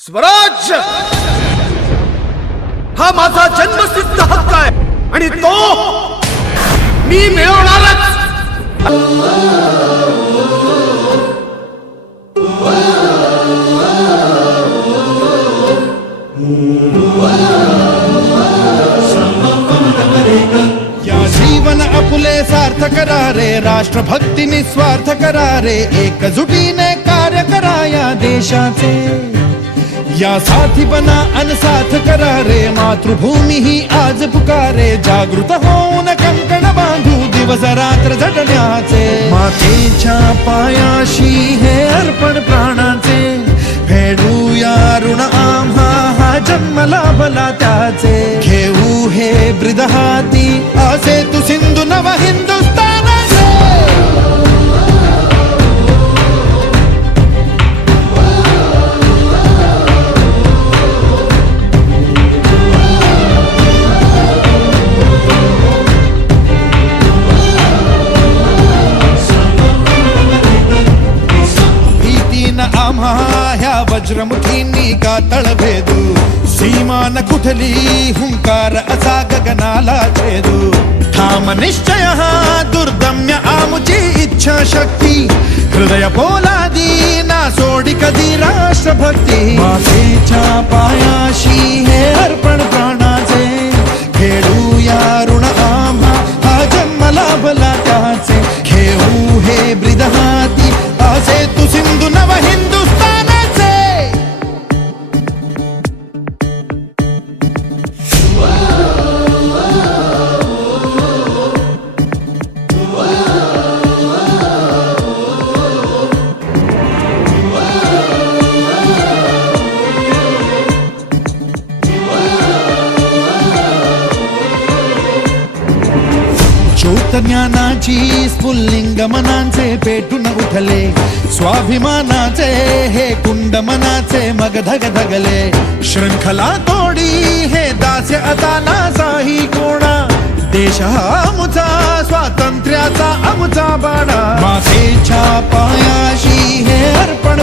स्वराज्य हा माझा जन्मसिद्ध हक्क आहे आणि तो मी मिळवणारच। या जीवन आपुले सार्थ करा रे, राष्ट्रभक्ती निस्वार्थ करा रे, एकजुटीने कार्य करा या देशाचे। या साथी बना अनसाथ करा रे, मातृभूमी ही आज पुकारे, जागृत होऊन कंकण बांधू दिवस रात्र झटण्याचे। मातेच्या पायाशी हे अर्पण प्राणाचे, फेडूया ऋण आम्हा हा जन्म लाभला त्याचे। घेऊ हे ब्रिद हाती असे तू सिंधू नव हिंदुस्थानाचे। आम्हा ह्या वज्रमुठींनी का तळभेदू, सीमान कुठली हुंकार असा गगनाला छेदू। ठाम निश्चय हा दुर्दम्य आमुची इच्छा शक्ती, हृदय पोलादी ना सोडी कधी राष्ट्रभक्ती। मातेच्या पायाशी हे अर्पण प्राणाचे, खेळूया ऋण आम्हा हा जन्म लाभला त्याचे। घेऊ हे ब्रिद हाती असे तू सिंधू नव हिंदुस्थानाचे। ज्योत ज्ञानाची स्फुल्लिंग मनांचे पेटून उठले, स्वाभिमानाचे हे कुंड मनाचे मग धग धगले। शृंखला तोडी हे दास्य आता नासाही कोणा, देश हा आमुचा स्वातंत्र्याचा आमुचा बाणा। मातेच्या पायाशी हे अर्पण